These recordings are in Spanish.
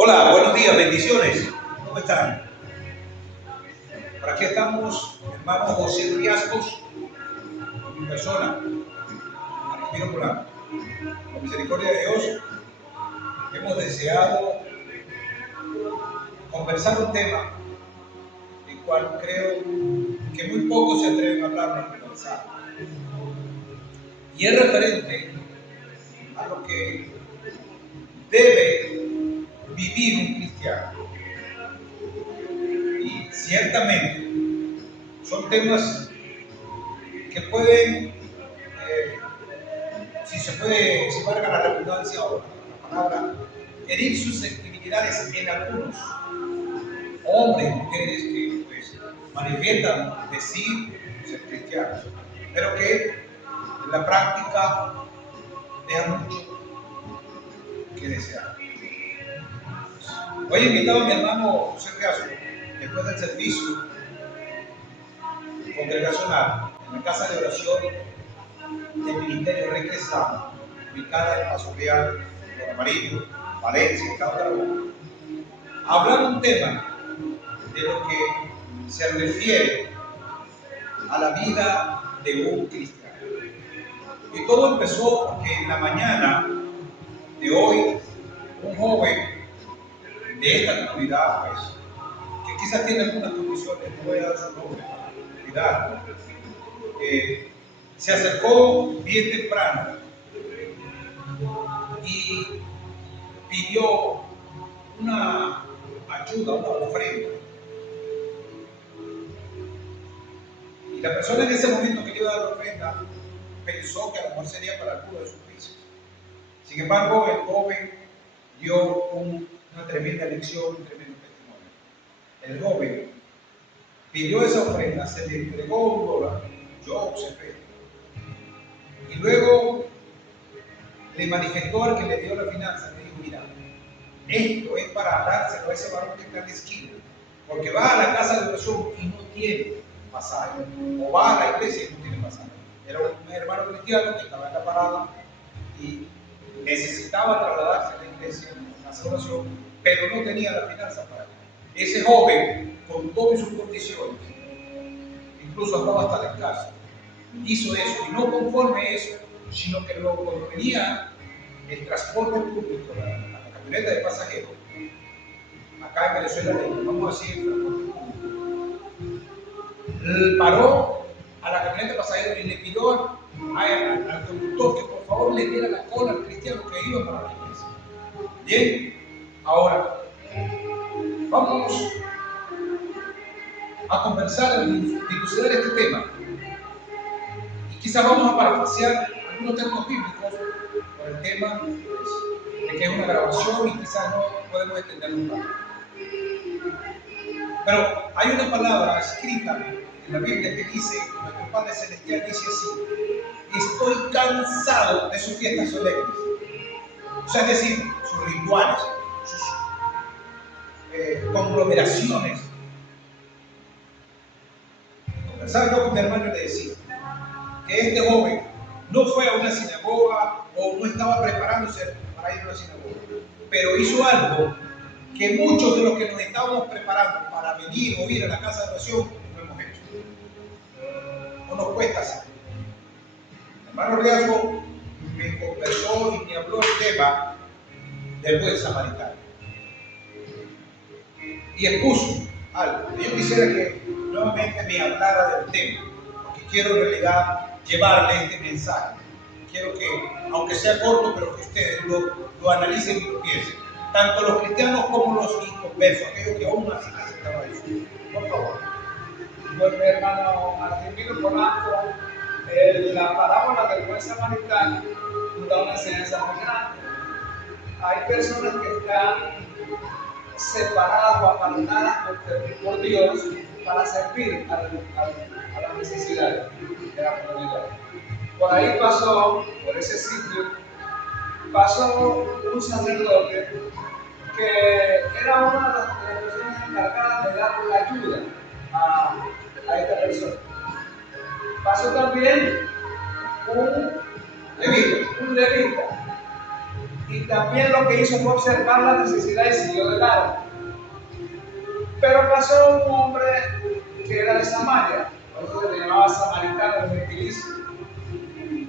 Hola, buenos días, bendiciones. ¿Cómo están? Por aquí estamos, hermano José Riascos, mi persona, argentino por la misericordia de Dios. Hemos deseado conversar un tema el cual creo que muy pocos se atreven a hablar o a conversar. Y es referente a lo que debe vivir un cristiano. Y ciertamente son temas que pueden, si valga la redundancia o la palabra, herir susceptibilidades en algunos hombres y mujeres que pues, manifiestan decir ser cristianos, pero que en la práctica dejan mucho que desear. Hoy he invitado a mi hermano José Riasco, después del servicio congregacional en la casa de oración del Ministerio Regresado, ubicada en Paso Real, Don Amarillo, Valencia, Estado de Aragón, a hablar un tema de lo que se refiere a la vida de un cristiano. Y todo empezó porque en la mañana de hoy, un joven de esta comunidad, pues, que quizás tiene algunas condiciones, no voy a dar su nombre para cuidar, se acercó bien temprano y pidió una ayuda, una ofrenda. Y la persona en ese momento que le iba a dar la ofrenda pensó que a lo mejor sería para alguno de sus vicios. Sin embargo, el joven dio una tremenda lección, un tremendo testimonio. El joven pidió esa ofrenda, se le entregó $1, yo observé, y luego le manifestó al que le dio la finanza, le dijo: mira, esto es para dárselo a ese varón que está en la esquina, porque va a la casa de oración y no tiene pasaje, o va a la iglesia y no tiene pasaje. Era un hermano cristiano que estaba en la parada y necesitaba trasladarse a la iglesia, a hacer oración, pero no tenía la finanza para él. Ese joven, con todas sus condiciones, incluso estaba hasta descalzo, hizo eso, y no conforme a eso, sino que luego cuando venía el transporte público, la camioneta de pasajeros, acá en Venezuela le vamos a decir transporte público, paró a la camioneta de pasajeros y le pidió al conductor que por favor le diera la cola al cristiano que iba para la iglesia. Bien, ahora vamos a conversar, a dilucidar este tema, y quizás vamos a parafrasear algunos textos bíblicos por el tema pues, de que es una grabación y quizás no podemos entenderlo tanto. Pero hay una palabra escrita en la Biblia que dice, nuestro Padre Celestial dice así: estoy cansado de sus fiestas solemnes. O sea, es decir, sus rituales, sus conglomeraciones. Conversaba yo con mi hermano y le decía que este joven no fue a una sinagoga o no estaba preparándose para ir a una sinagoga, pero hizo algo que muchos de los que nos estábamos preparando para venir o ir a la casa de oración no hemos hecho. No nos cuesta hacer. El hermano Riasco me conversó y me habló el tema del buen samaritano. Y expuso algo. Yo quisiera que nuevamente me hablara del tema, porque quiero en realidad llevarle este mensaje. Quiero que, aunque sea corto, pero que ustedes lo analicen y lo piensen. Tanto los cristianos como los inconversos, aquellos que aún así aceptaban eso. Por favor. Pues mi hermano Argentino Polanco, la parábola del buen samaritano nos da una enseñanza muy grande. Hay personas que están separadas o apartadas por Dios para servir a las necesidades de la comunidad. Por ahí pasó, por ese sitio, pasó un sacerdote que era una de las personas encargadas de dar la ayuda a esta persona. Pasó también un levita y también lo que hizo fue observar la necesidad y siguió de largo. Pero pasó un hombre que era de Samaria, por eso se le llamaba samaritano, el gentilicio.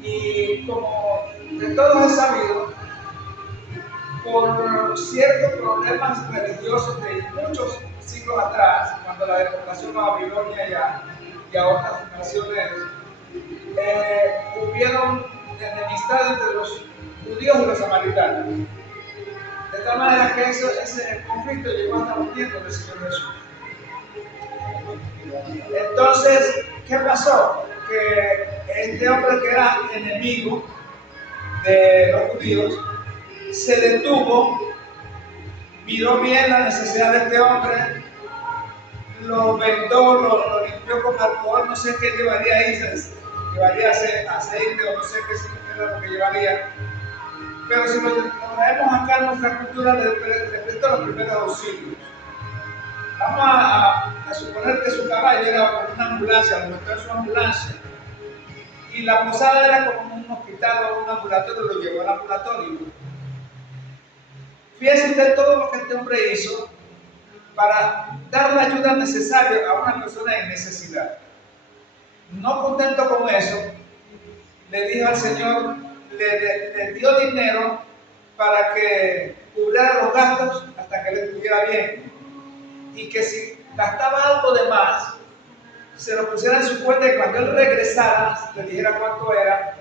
Y como de todos es sabido, por ciertos problemas religiosos de muchos siglos atrás, cuando la deportación a Babilonia y a otras naciones, hubieron enemistad entre los judíos y los samaritanos. De tal manera que ese conflicto llegó hasta los tiempos del Señor Jesús. Entonces, ¿qué pasó? Que este hombre que era enemigo de los judíos se detuvo, miró bien la necesidad de este hombre, lo vendó, lo limpió con alcohol, no sé qué llevaría ahí, llevaría aceite o no sé qué era lo que llevaría. Pero si lo traemos acá en nuestra cultura respecto a los primeros auxilios, vamos a suponer que su caballo era como una ambulancia, lo metió en su ambulancia, y la posada era como un hospital o un ambulatorio, lo llevó al ambulatorio. Fíjese usted todo lo que este hombre hizo para dar la ayuda necesaria a una persona en necesidad. No contento con eso, le dijo al Señor, le dio dinero para que cubriera los gastos hasta que le estuviera bien. Y que si gastaba algo de más, se lo pusiera en su cuenta y cuando él regresara, le dijera cuánto era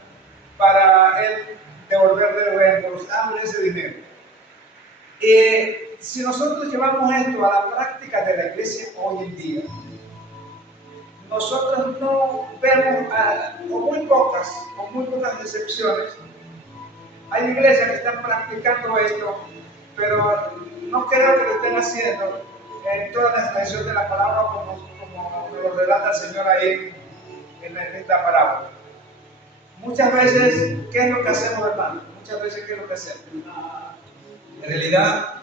para él devolverle o reembolsarle ese dinero. Si nosotros llevamos esto a la práctica de la iglesia hoy en día, nosotros no vemos, con muy pocas excepciones, hay iglesias que están practicando esto, pero no creo que lo estén haciendo en toda la extensión de la palabra como lo relata el Señor ahí en esta parábola. Muchas veces, ¿qué es lo que hacemos, hermano? Muchas veces, ¿qué es lo que hacemos? En realidad,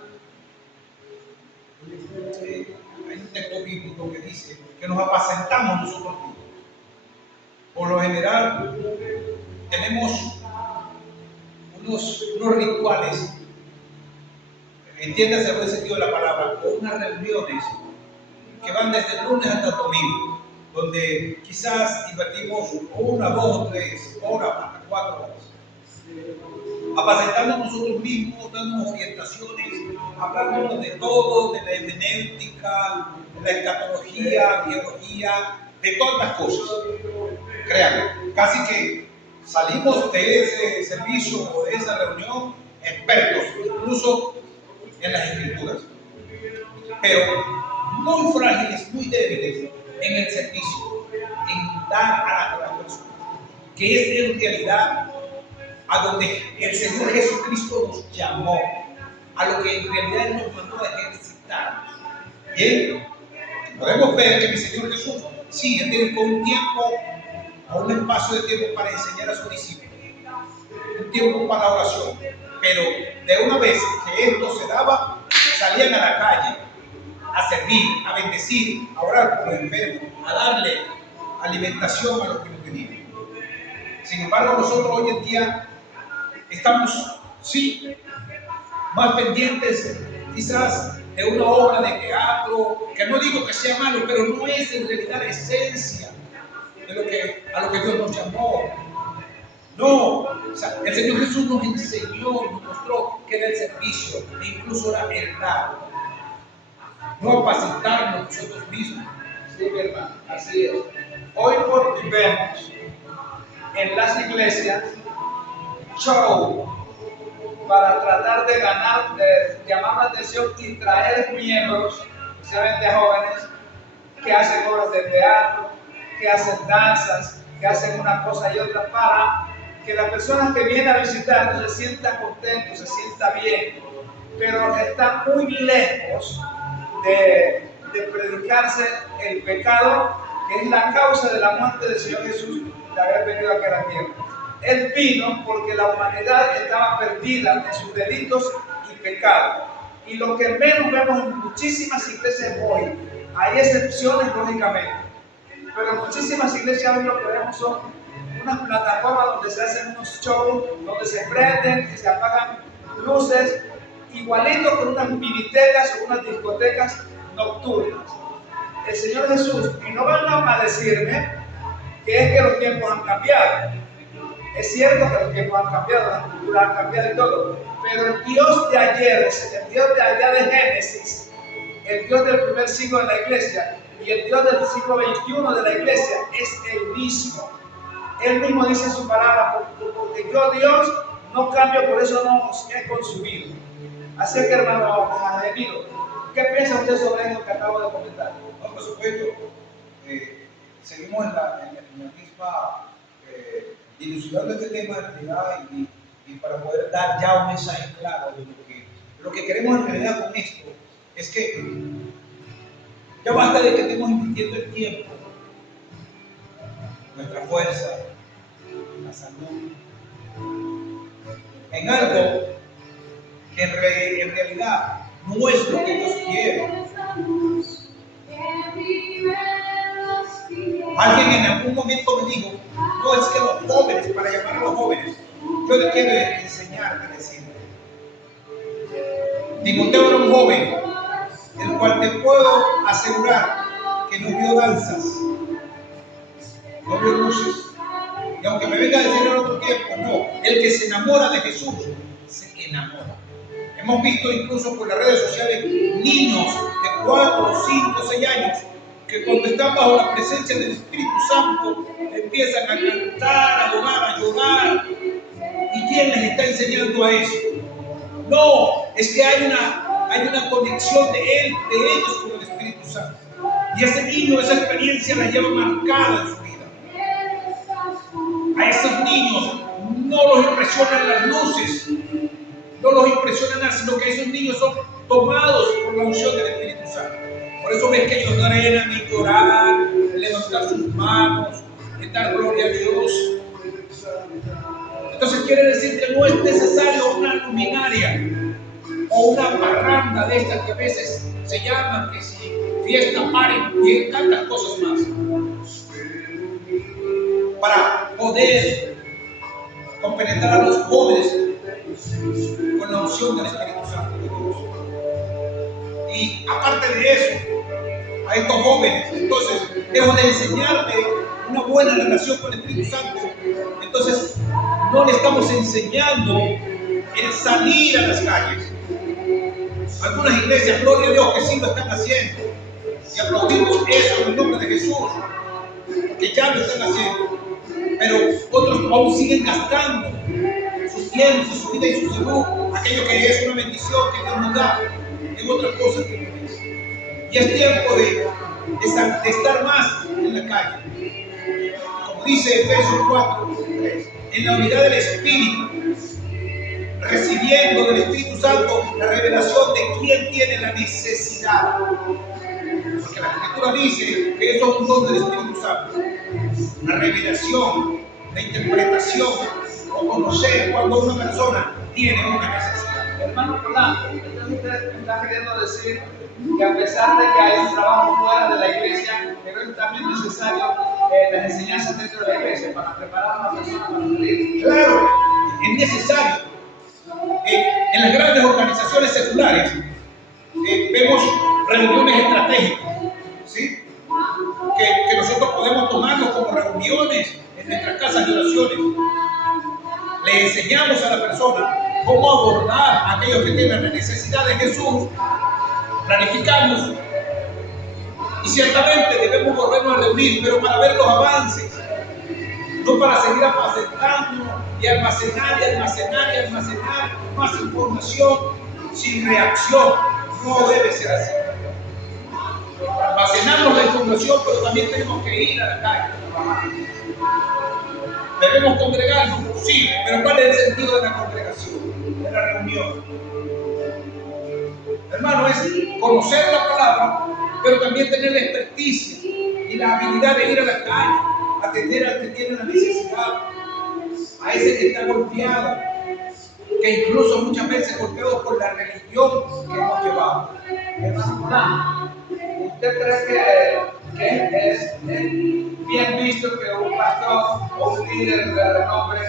hay un texto bíblico que dice que nos apacentamos nosotros mismos. Por lo general, tenemos unos rituales, entiéndase en el sentido de la palabra, o unas reuniones que van desde el lunes hasta el domingo, donde quizás invertimos 1, 2, 3 horas, hasta 4 horas. Apacentando nosotros mismos, dándonos orientaciones, hablando de todo, de la hermenéutica, de la escatología, biología, de todas las cosas. Créanme, casi que salimos de ese servicio o de esa reunión expertos, incluso en las escrituras, pero muy frágiles, muy débiles en el servicio, en dar a la persona, que es en realidad a donde el Señor Jesucristo nos llamó, a lo que en realidad Él nos mandó a ejercitar. Bien, podemos ver que mi Señor Jesús, sí, Él dedicó un tiempo, o un espacio de tiempo para enseñar a sus discípulos, un tiempo para la oración, pero de una vez que esto se daba, salían a la calle a servir, a bendecir, a orar por los enfermos, a darle alimentación a los que no tenían. Sin embargo, nosotros hoy en día estamos, sí, más pendientes quizás de una obra de teatro, que no digo que sea malo, pero no es en realidad la esencia de a lo que Dios nos llamó. No, o sea, el Señor Jesús nos enseñó, nos mostró que era el servicio, e incluso era el dar, no apacentarnos nosotros mismos. Sí, mi hermano, así es. Hoy por hoy vemos en las iglesias show para tratar de ganar, de llamar la atención y traer miembros, especialmente jóvenes, que hacen obras de teatro, que hacen danzas, que hacen una cosa y otra para que la persona que viene a visitar se sienta contento, se sienta bien, pero está muy lejos de predicarse el pecado, que es la causa de la muerte del Señor Jesús, de haber venido aquí a la tierra. Él vino porque la humanidad estaba perdida en sus delitos y pecados. Y lo que menos vemos en muchísimas iglesias hoy, hay excepciones lógicamente, pero en muchísimas iglesias hoy lo que vemos son unas plataformas donde se hacen unos shows, donde se prenden y se apagan luces, igualito con unas minitecas o unas discotecas nocturnas. El Señor Jesús, y no van a decirme que es que los tiempos han cambiado. Es cierto que los tiempos han cambiado, la cultura ha cambiado y todo, pero el Dios de ayer, el Dios de allá de Génesis, el Dios del primer siglo de la iglesia y el Dios del siglo XXI de la iglesia es el mismo. Él mismo dice en su palabra, porque yo Dios no cambio, por eso no os he consumido. Así que hermano Ademiro, ¿qué piensa usted sobre esto que acabo de comentar? No, por supuesto, seguimos en la misma dilucidando este tema en realidad y para poder dar ya un mensaje claro de lo que queremos en realidad con esto es que ya basta de que estemos invirtiendo el tiempo, nuestra fuerza, la salud, en algo que en realidad no es lo que Dios quiere. Alguien en algún momento me dijo, no es que los jóvenes, para llamar a los jóvenes, yo les quiero enseñar, decirle. Timoteo era un joven, el cual te puedo asegurar que no vio danzas, no vio luces. Y aunque me venga a decir en otro tiempo, no, el que se enamora de Jesús, se enamora. Hemos visto incluso por las redes sociales niños de 4, 5, 6 años que cuando están bajo la presencia del Espíritu Santo empiezan a cantar, a adorar, a llorar. ¿Y quién les está enseñando a eso? No, es que hay una conexión de ellos con el Espíritu Santo. Y ese niño, esa experiencia la lleva marcada en su vida. A esos niños no los impresionan las luces, no los impresiona nada, sino que esos niños son tomados por la unción del Espíritu Santo. Por eso ves que ellos drenan y llorar, levantar sus manos, dar gloria a Dios. Entonces quiere decir que no es necesario una luminaria o una parranda de estas que a veces se llaman, que si fiesta, paren y tantas cosas más, para poder compenetrar a los jóvenes con la unción del Espíritu Santo de Dios. Y aparte de eso, a estos jóvenes, entonces, dejo de enseñarle una buena relación con el Espíritu Santo. Entonces, no le estamos enseñando el salir a las calles. Algunas iglesias, gloria a Dios, que sí lo están haciendo. Y aplaudimos eso en el nombre de Jesús, porque ya lo están haciendo. Pero otros aún siguen gastando su tiempo, su vida y su salud, aquello que es una bendición que Dios nos da, en otras cosas que no es. Y es tiempo de estar más en la calle. Como dice Efesios 4:3, en la unidad del Espíritu, recibiendo del Espíritu Santo la revelación de quién tiene la necesidad. Porque la Escritura dice que eso es un don del Espíritu Santo. La revelación, la interpretación o conocer cuando una persona tiene una necesidad. Hermano Polanco, entonces usted me está queriendo decir que a pesar de que hay un trabajo fuera de la iglesia, pero es también necesario las enseñanzas dentro de la iglesia para preparar a una persona para salir. Claro, es necesario. En las grandes organizaciones seculares vemos reuniones estratégicas, ¿sí? Que nosotros podemos tomarlos como reuniones en nuestras casas de oraciones. Le enseñamos a la persona cómo abordar a aquellos que tengan la necesidad de Jesús. Planificamos y ciertamente debemos volvernos a reunir, pero para ver los avances, no para seguir apacentando y almacenar más información sin reacción. No debe ser así. Almacenamos la información, pero también tenemos que ir a la calle a trabajar. Debemos congregarnos, sí, pero ¿cuál es el sentido de la congregación, de la reunión? Hermano, es conocer la palabra, pero también tener la experticia y la habilidad de ir a la calle, atender al que tiene la necesidad, a ese que está golpeado, que incluso muchas veces golpeado por la religión que hemos llevado. Hermano Polanco, ¿usted cree que es bien visto que un pastor o un líder de renombre,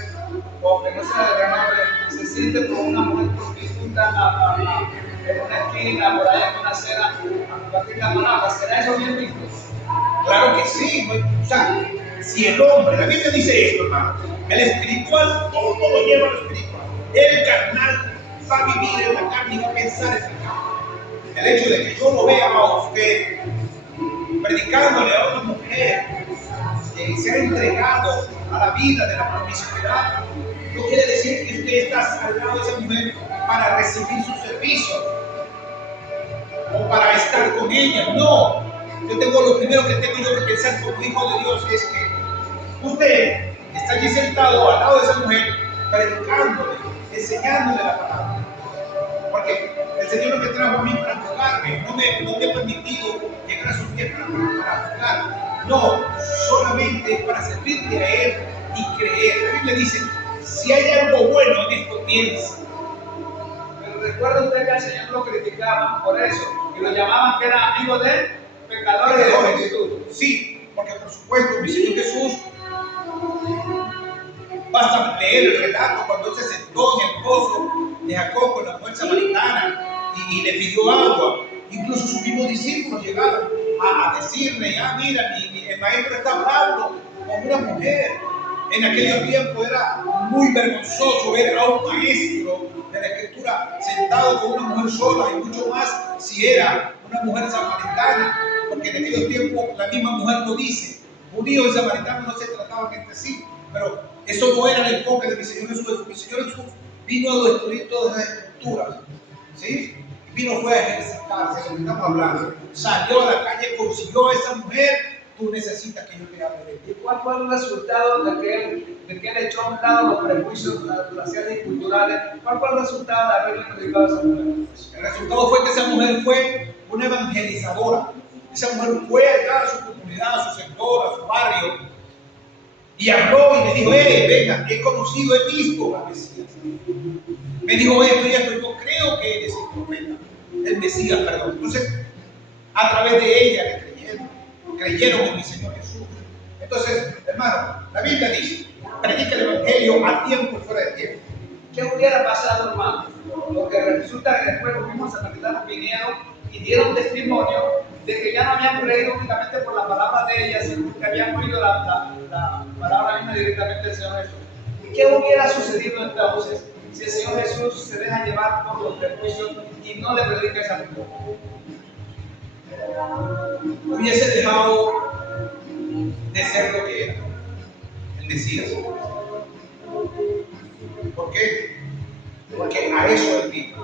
o que no sea de renombre, se siente con una mujer prostituta juntan en una esquina, por ahí en una acera, a compartir la palabra. ¿Será eso bien visto? Claro que sí. O sea, si el hombre, la Biblia dice esto, hermano, el espiritual todo lo lleva a lo espiritual. El carnal va a vivir en la carne y va a pensar en la carne. El hecho de que yo lo vea a usted predicándole a una mujer que se ha entregado a la vida de la promiscuidad, no quiere decir que usted está al lado de esa mujer para recibir su servicio o para estar con ella. No, lo primero que tengo yo que pensar como hijo de Dios es que usted está allí sentado al lado de esa mujer, predicándole, enseñándole la palabra. Porque el Señor me trajo a mí para jugarme, no me ha permitido llegar a sus pies para jugar. No, solamente para servirle a Él y creer. La Biblia dice, si hay algo bueno en esto, piensa. Pero recuerda usted que al Señor lo criticaban por eso y lo llamaban que era amigo de pecadores de juventud. Sí, porque por supuesto, mi Señor Jesús, basta leer el relato cuando Él se sentó en el pozo de Jacob con la mujer samaritana y le pidió agua. Incluso sus mismos discípulos llegaron a decirle, mira, el maestro está hablando con una mujer. En aquellos tiempos era muy vergonzoso ver a un maestro de la escritura sentado con una mujer sola, y mucho más si era una mujer samaritana, porque en aquellos tiempos la misma mujer lo dice, judíos y samaritanos no se trataban entre sí, pero eso no era el enfoque de mi Señor Jesús. Mi Señor Jesús vino a destruir todas las estructuras, ¿sí? Vino fue a ejercitarse, lo que estamos hablando, salió a la calle, consiguió a esa mujer. Tú necesitas que yo te hable de ti. ¿Y cuál fue el resultado de que él echó a un lado los prejuicios raciales y culturales? ¿Cuál fue el resultado de haberle predicado a esa mujer? El resultado fue que esa mujer fue una evangelizadora. Esa mujer fue allá a su comunidad, a su sector, a su barrio, y habló y le dijo, venga, he conocido, he visto al Mesías. Me dijo esto y esto, yo creo que él es el profeta, el Mesías, perdón. Entonces, a través de ella le creyeron en mi Señor Jesús. Entonces, hermano, la Biblia dice, predica el Evangelio a tiempo y fuera de tiempo. ¿Qué hubiera pasado, hermano? Porque resulta que después los mismos samaritanos vinieron y dieron testimonio de que ya no habían creído únicamente por la palabra de ella, sino que habían oído la palabra misma directamente del Señor Jesús. ¿Y qué hubiera sucedido entonces si el Señor Jesús se deja llevar por los prejuicios y no le predica esa mujer? Hubiese dejado de ser lo que era, el Mesías. ¿Por qué? Porque a eso Él vino,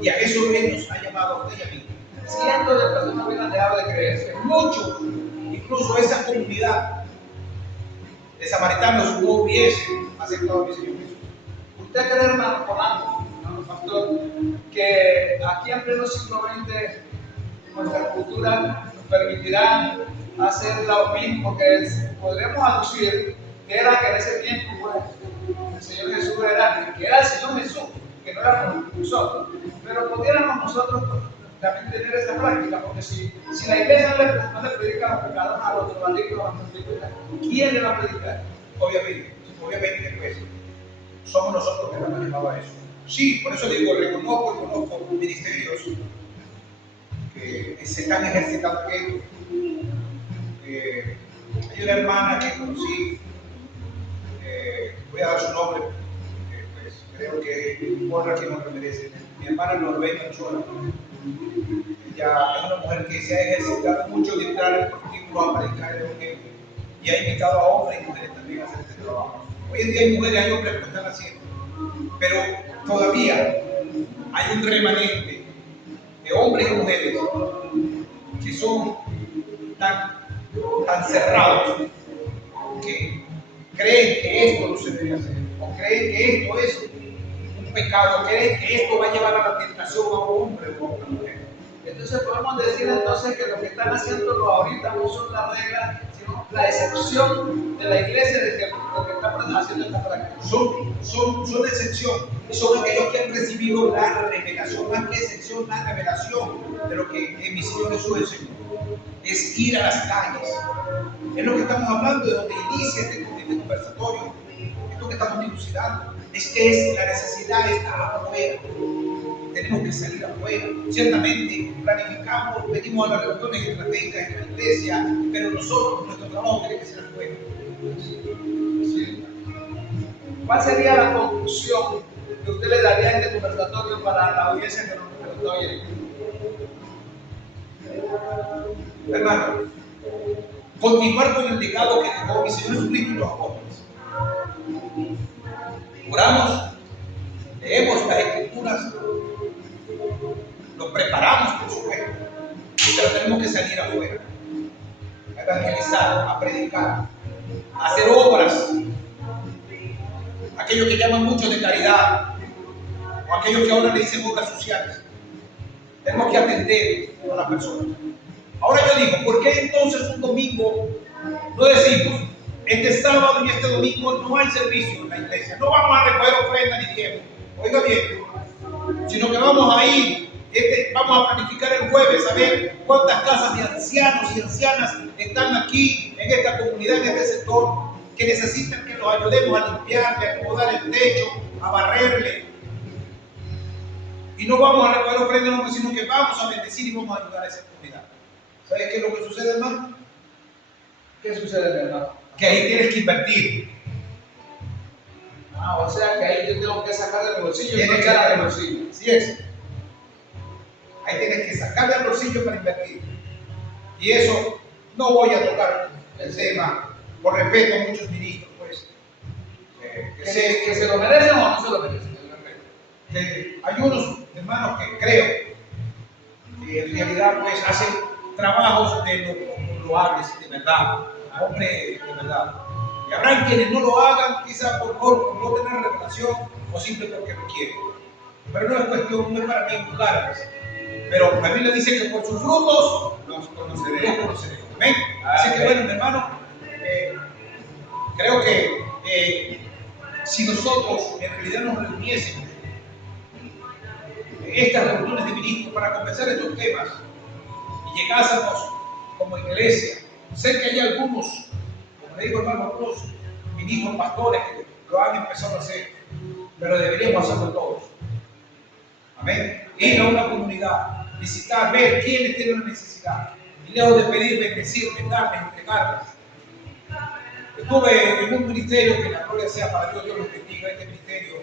y a eso Él nos ha llamado a usted y a mí. Cientos de personas hubieran dejado de creerse. Muchos, incluso esa comunidad de samaritanos no hubiese aceptado a mi Señor Jesús. ¿Usted cree, hermano Polanco, hermano pastor, que aquí en pleno siglo XX nuestra cultura nos permitirá hacer lo mismo? Porque podremos aducir que era que en ese tiempo, pues, el Señor Jesús que era el Señor Jesús, que no éramos nosotros. Pero pudiéramos nosotros también tener esa práctica, porque si la iglesia no le predica a los pecadores, a los drogadictos, a los prostitutas, ¿quién le va a predicar? Obviamente, pues, somos nosotros que nos llamado a eso. Sí, por eso digo, reconozco ministerios que se están ejercitando esto. Hay una hermana que conocí, voy a dar su nombre, pues, creo que honra que nos merece. Mi hermana Norberta Chola. Ella es una mujer que se ha ejercitado mucho de entrar en prostíbulos a predicar el evangelio y ha invitado a hombres y mujeres también a hacer este trabajo. Hoy en día hay mujeres y hay hombres que lo están haciendo, pero todavía hay un remanente de hombres y mujeres que son tan cerrados que creen que esto no se debe hacer, o creen que esto es un pecado, creen que esto va a llevar a la tentación a un hombre o a una mujer. Entonces podemos decir entonces que lo que están haciendo ahorita no son las reglas, sino la excepción de la iglesia de que lo que están haciendo esta práctica. Son excepción, son aquellos que han recibido la revelación, más que excepción, la revelación de lo que mi Señor Jesús enseñó. Es ir a las calles. Es lo que estamos hablando, de donde inicia este conversatorio. Es lo que estamos dilucidando. Es que la necesidad está afuera. tenemos que salir afuera. Ciertamente planificamos, venimos a las reuniones estratégicas en la iglesia, pero nosotros, nuestro trabajo tiene que ser afuera. Sí. ¿Cuál sería la conclusión que usted le daría a este conversatorio para la audiencia que nos está oyendo? Hermano, continuar con el legado que dejó mi Señor Jesucristo y los apóstoles. Oramos, leemos las escrituras, nos preparamos, por supuesto, pero tenemos que salir afuera, a evangelizar, a predicar, a hacer obras, aquellos que llaman mucho de caridad, o aquellos que ahora le dicen obras sociales. Tenemos que atender a las personas. Ahora yo digo, ¿por qué entonces un domingo no decimos, este sábado y este domingo no hay servicio en la iglesia? No vamos a recoger ofrenda ni tiempo, oiga bien, sino que vamos a ir, vamos a planificar el jueves a ver cuántas casas de ancianos y ancianas están aquí en esta comunidad, en este sector, que necesitan que los ayudemos a limpiarle, a acomodar el techo, a barrerle. Y no vamos a recoger ofrenda, sino que vamos a bendecir y vamos a ayudar a esa comunidad. ¿Sabes qué es lo que sucede, hermano? ¿Qué sucede, hermano? Que ahí tienes que invertir. O sea que ahí yo tengo que sacar del bolsillo y no echar del bolsillo. Así es. Ahí tienes que sacar del bolsillo para invertir. Y eso no voy a tocar el tema por respeto a muchos ministros, pues. Que se lo merecen o no se lo merecen. Que hay unos hermanos que creo que en realidad pues hacen trabajos de loables, de verdad, hombres de verdad. Y habrá quienes no lo hagan, quizás por no tener revelación o simple porque no quieren. Pero no es cuestión, no es para mí juzgarles. Pero la Biblia dice que por sus frutos los conoceremos. ¿Amén? Así que bueno, mi hermano, creo que si nosotros en realidad nos reuniésemos en estas reuniones de ministros para conversar estos temas y llegásemos como iglesia, sé que hay algunos, como le digo hermano, algunos ministros, pastores que lo han empezado a hacer, pero deberíamos hacerlo todos. Amén. Ir a una comunidad, visitar, ver quiénes tienen una necesidad, y lejos de pedir, bendecir, darles, entregarles. Estuve en un ministerio que la gloria sea para Dios, Dios los bendiga, este ministerio,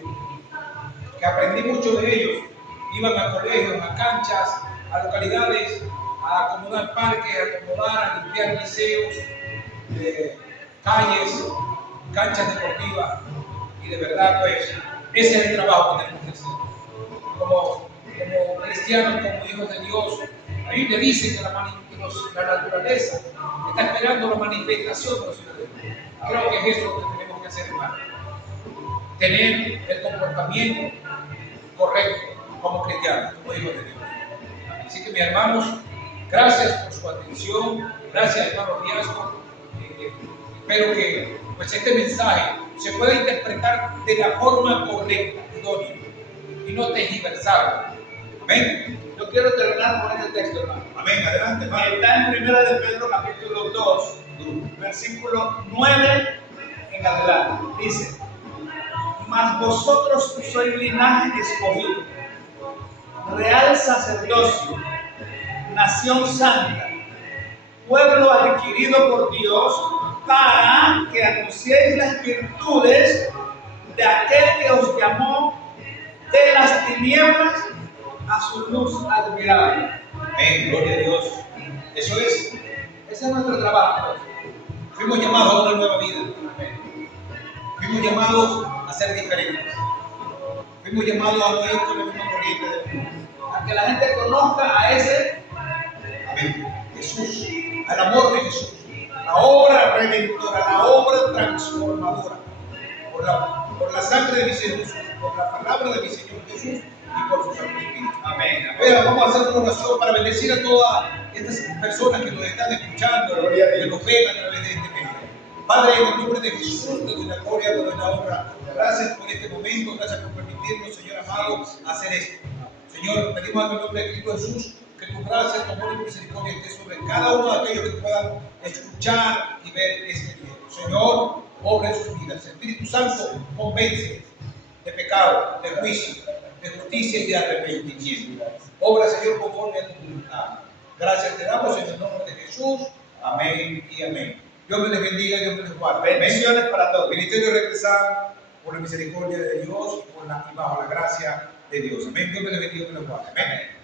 que aprendí mucho de ellos. Iban a colegios, a canchas, a localidades, a acomodar parques, a acomodar, a limpiar liceos, calles, canchas deportivas. Y de verdad, pues, ese es el trabajo que tenemos que hacer. Como cristianos, como hijos de Dios, la Biblia dice que la naturaleza está esperando la manifestación de los hijos de Dios. Creo que es eso lo que tenemos que hacer, hermano. Tener el comportamiento correcto como cristianos, como hijos de Dios. Así que, mis hermanos, gracias por su atención. Gracias, hermano Riasco. Espero que pues, este mensaje se pueda interpretar de la forma correcta, idónea, y no tergiversado. Amén. Yo quiero terminar con este texto, hermano. Amén. Adelante, hermano. Está en 1 de Pedro, capítulo 2, versículo 9 en adelante. Dice: mas vosotros sois linaje escogido, real sacerdocio, nación santa, pueblo adquirido por Dios, para que anunciéis las virtudes de aquel que os llamó de las tinieblas a su luz admirable. Amén, gloria a Dios. Eso es. Ese es nuestro trabajo. Fuimos llamados a una nueva vida. Amén. Fuimos llamados a ser diferentes. Fuimos llamados a no ir con la misma corriente del mundo. A que la gente conozca a ese, amén, Jesús, al amor de Jesús, la obra redentora, la obra transformadora, por la sangre de mi Señor Jesús, por la palabra de mi Señor Jesús y por su Santo Espíritu. Amén. Pero vamos a hacer una oración para bendecir a todas estas personas que nos están escuchando, que nos ven a través de este medio. Padre, en el nombre de Jesús, te doy la gloria, te doy la honra. Gracias por este momento, gracias por permitirnos, Señor amado, hacer esto. Señor, pedimos en el nombre de Cristo Jesús que tu gracia, tu amor y misericordia esté sobre cada uno de aquellos que puedan escuchar y ver este video. Señor, obra en sus vidas. Espíritu Santo, convence de pecado, de juicio, de justicia y de arrepentimiento. Obra, Señor, conforme a tu voluntad. Gracias te damos en el nombre de Jesús. Amén y amén. Dios me les bendiga, Dios me les guarde. Bendiciones para todos. Ministerio Regresar por la misericordia de Dios y bajo la gracia de Dios. Amén. Dios me les bendiga, Dios me les guarde. Amén.